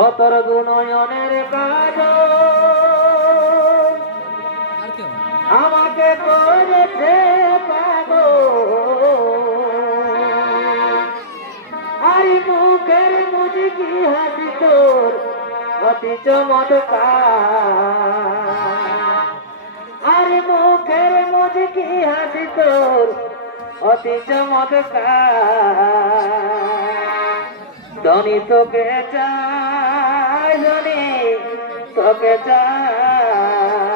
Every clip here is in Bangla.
অতর গুণয়নের কাজ। আমাকে করেছে আরে মুখের মুজিকি হাসি তোর অতি চমৎকার আরে মুখের মুজিকি হাসি তোর অতি চমৎকার ধনী তোকে ধনী তোকে চাই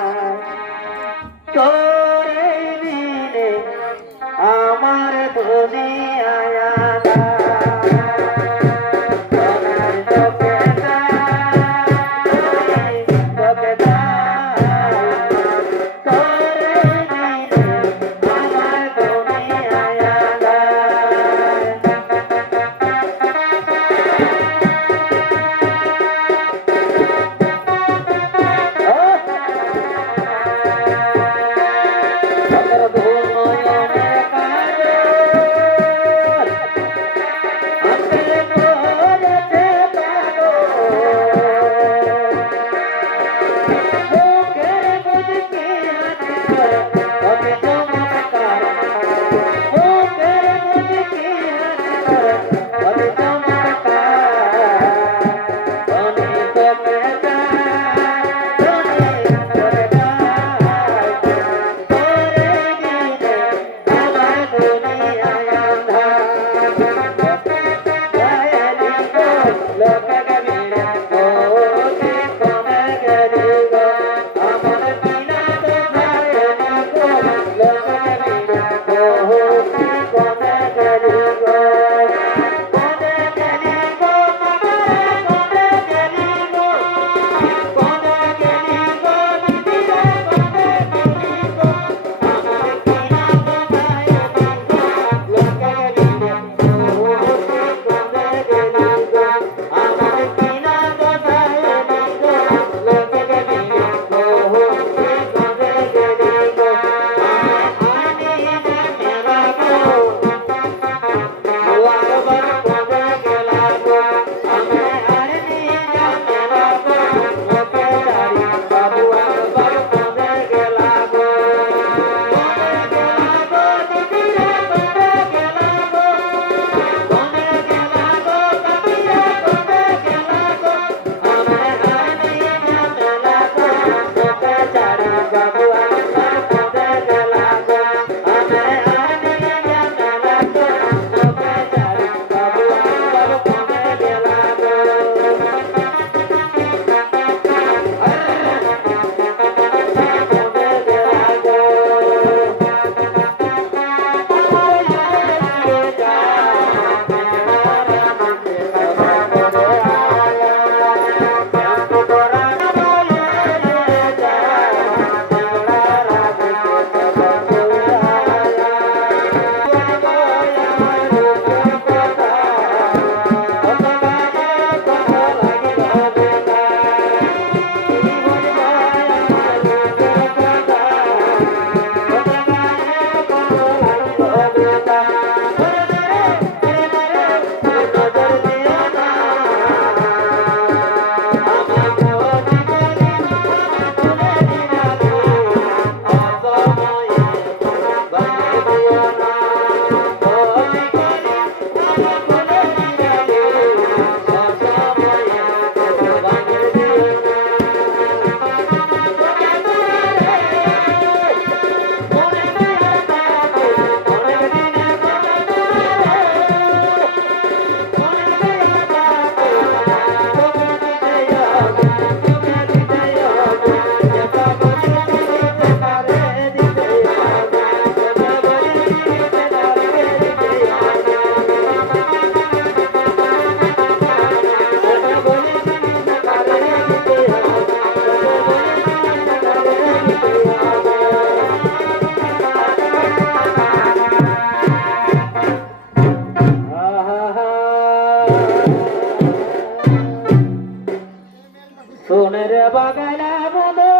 সোনের বাগানা বলো।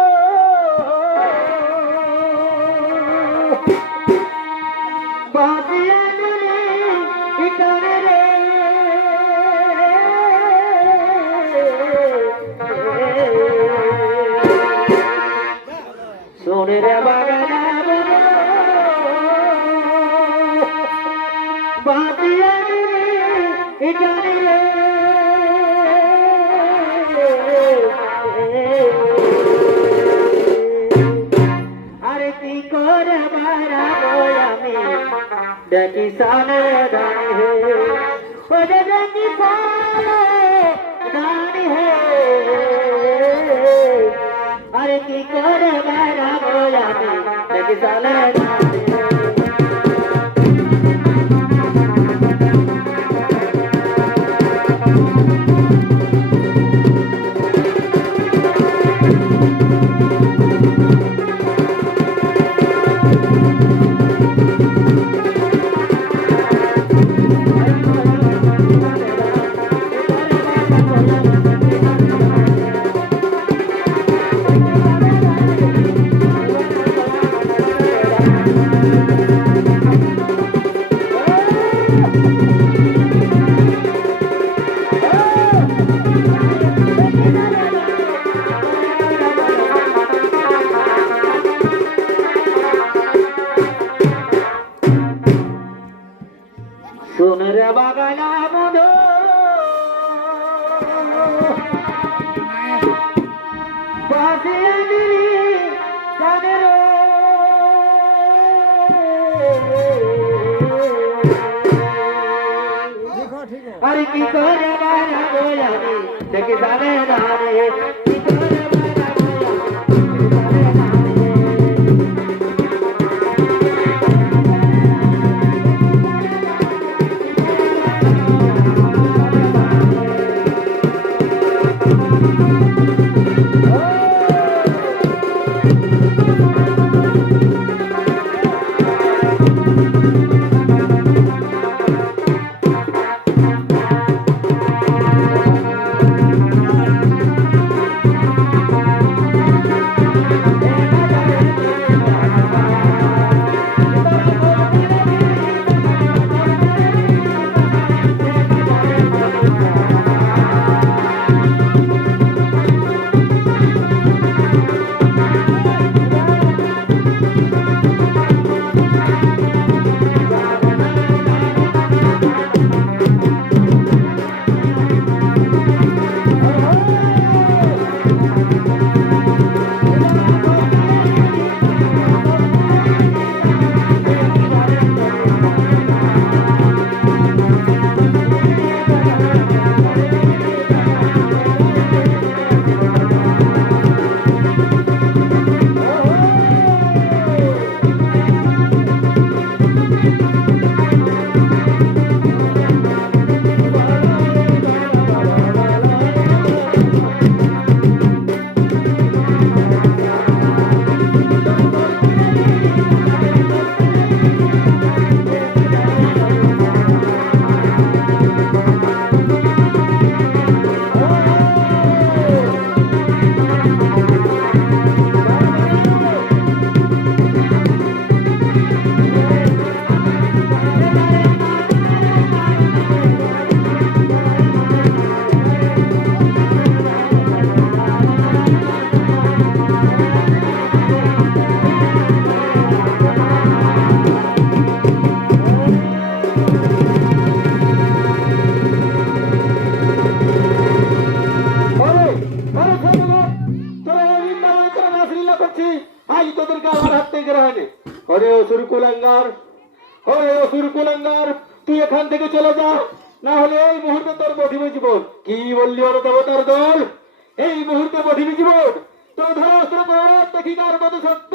বাজিয়া নুনে ইকারে রে। সোনের বাগানা বলো। বাজিয়া করে বাড়াবো আমি। দেখি সালে দানি হে ওরে দেখি সালে দানি হে আরে কি করে বাড়াবো আমি? দেখি সালে দানি আরে কি করে বানাবো আমি দেখি জানে না রে আরে, কুলাঙ্গার, তুই এখান থেকে চলে যা না হলে এই মুহূর্তে তোর বধিবে জীবন। কি বললি ওর দেবতার দল? এই মুহূর্তে বধিবে জীবন। তোর ধরা অস্ত্র দেখি কার কত সত্য?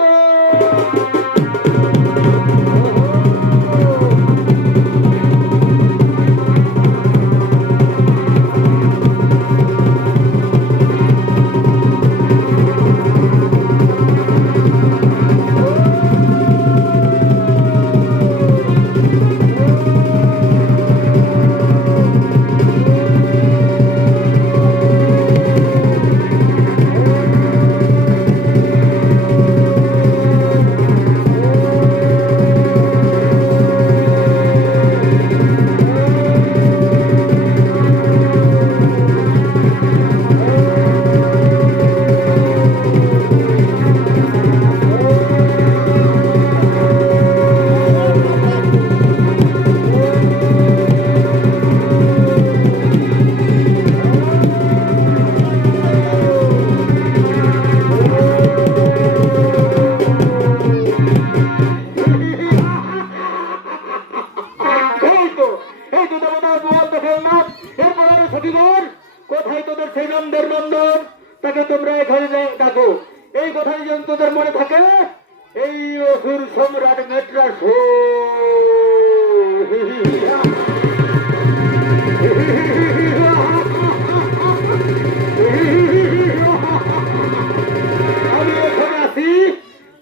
থাকুক এই কথাই যদি অন্তদের মনে থাকে এই অসুর সম্রাট মেট্রাস আমি এখন আসি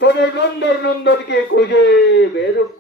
তোদের নন্দর নন্দনকে খুঁজে বেরোক